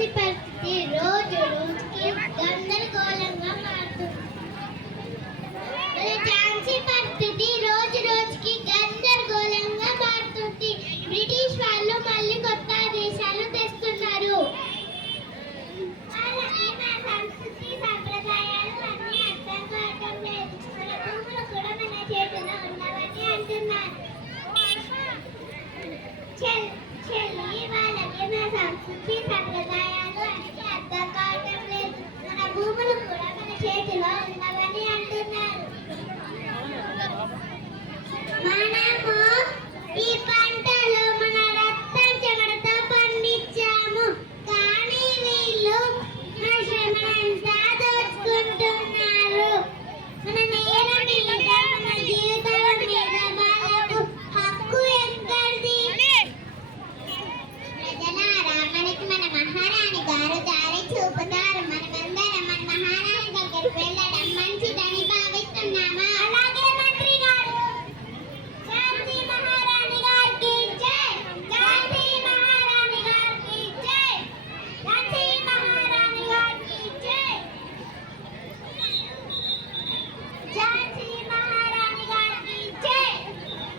ఝాన్సీ పరిస్థితి రోజు రోజుకి గందరగోళంగా మారుతుంది. ఝాన్సీ పరిస్థితి రోజు రోజుకి గందరగోళంగా మారుతుంది. బ్రిటిష్ వాళ్ళు మళ్ళీ కొత్త ఆదేశాలు తెస్తున్నారు. వాళ్ళకి మన సంస్కృతి సంప్రదాయాలు అన్నీ అర్థం కావటం లేదు. మన భూములు కూడా మన చేతిలో ఉన్నవని అంటున్నారు. చెల్లి వాళ్ళకి మన సంస్కృతి సంప్రదాయాలు అన్నీ అర్థం కావటం లేదు. మన భూములు కూడా మన చేతిలో ఉన్నవని అంటున్నారు. మనము ఈ పంటలు మన రక్తం చెమటతో పండించాము, కానీ వీళ్ళు మన శ్రమనంతా దోచుకుంటున్నారు. మన నేల మీద మన జీవితాల మీద వాళ్ళకు హక్కు ఎక్కడిది? ప్రజలారా, మనకి మన మహారాణి గారు దారి చూపుతారు. మనమందరం మన మహారాణి దగ్గరికి వెళ్ళడం మంచిదని భావిస్తున్నామా? అలాగే మంత్రి గారు. ఝాన్సీ మహారాణి గారికి జై! ఝాన్సీ మహారాణి గారికి జై! ఝాన్సీ మహారాణి గారికి జై! ఝాన్సీ మహారాణి గారికి జై!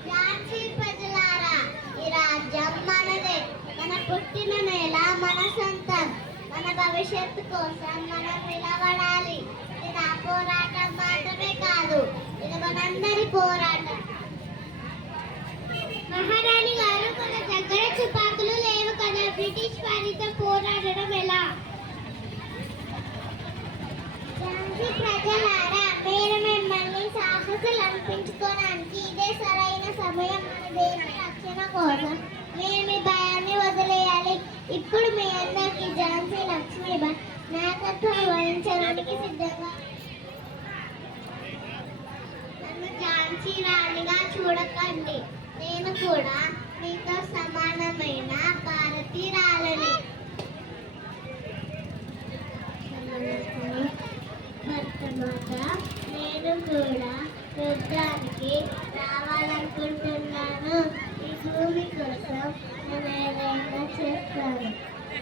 ఝాన్సీ ప్రజలారా, ఈ రాజ్యం మనదే. మన పుట్టిన నేల మన సొంతం. మన భవిష్యత్తు కోసం మనం నిలబడాలి. ఇది నా పోరాటం మాత్రమే కాదు, ఇది మనందరి పోరాటం. మహారాణి గారు, మన దగ్గర తుపాకులు లేవు కదా, బ్రిటిష్ వారితో పోరాడడం ఎలా? ఝాన్సీ ప్రజలారా, మీరు మిమ్మల్ని సాహసులు అనిపించుకోవడానికి ఇదే సరైన సమయం. మన దేశ రక్షణ కోసం మీరు మీ భయాన్ని వదిలేయాలి. ఇప్పుడు మీ అందరికీ ఝాన్సీ లక్ష్మీబాయి నాయకత్వం వహించడానికి సిద్ధంగా. నన్ను ఝాన్సీ రాణిగా చూడకండి. నేను కూడా మీతో సమానమైన భారతీయురాలని. నేను కూడా యుద్ధానికి రావాలనుకుంటున్నాను. ఈ భూమి కోసం నేను ఏదైనా చేస్తాను.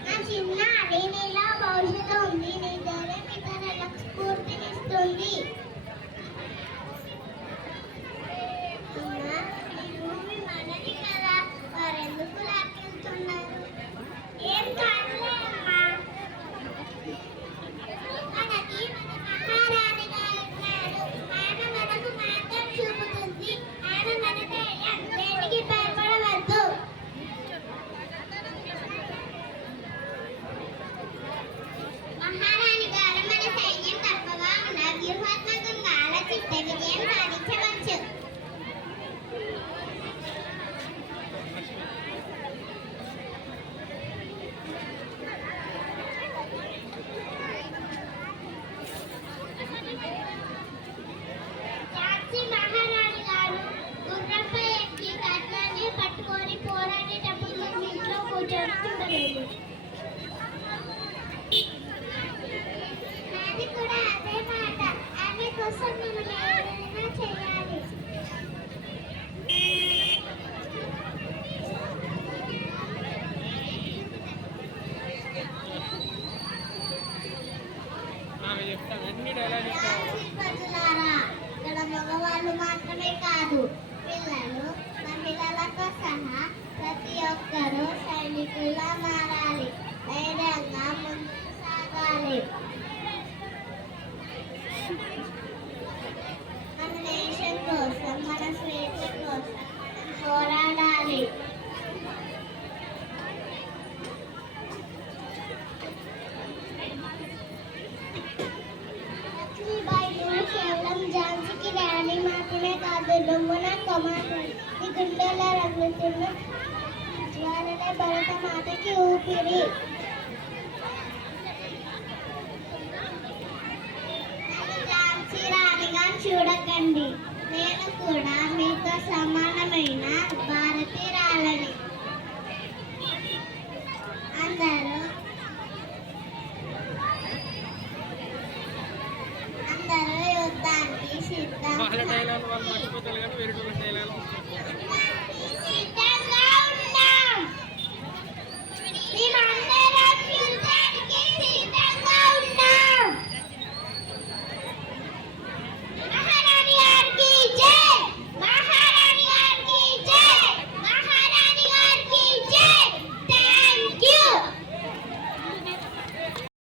నా చిన్నారి, నీలో భవిష్యత్తు ఉంది. నీ ధైర్యం ఇతరులకు స్ఫూర్తినిస్తుంది. ఈ భూమి మనది కదా, వారెందుకు లాక్కెళ్తున్నారు? ఏం కాదులే అమ్మా, మనకి మన మహారాణి గారు ఉన్నారు. ఆమె మనకు మార్గం చూపుతుంది. ఆమె మన ధైర్యం. దేనికి భయపడవద్దు. మహారాణి గారు, మన సైన్యం తక్కువగా ఉన్న వ్యూహాత్మకంగా ఆలోచిస్తే విజయం సాధించవచ్చు. ఝాన్సీ మహారాణి గారు గుర్రంపై ఎక్కి కట్నాన్ని పట్టుకొని పోరాడేటప్పుడు మేము ఇంట్లో కూర్చొని చూడలేదు. నాది కూడా అదే మాట. ఆమె కోసం మేము ఏదైనా చేయాలి. ఝాన్సీ ప్రజలారా, ఇక్కడ మగవాళ్ళు మాత్రమే కాదు, పిల్లలు, మహిళలతో సహా ప్రతి ఒక్కరూ సైనికుల్లా మారాలి. ధైర్యంగా ముందుకు సాగాలి. మన దేశం కోసం, మన స్వేచ్ఛ కోసం మనం పోరాడాలి. లక్ష్మీబాయి, నువ్వు కేవలం ఝాన్సీకి రాణి మాత్రమే కాదు, నువ్వు నా కమాండర్. నీ గుండెల్లో రగులుతున్న జ్వాలలే భరత మాతకి ఊపిరి. నన్ను ఝాన్సీ రాణిగా చూడకండి. నేను కూడా మీతో సమానమైన భారతీయురాలని.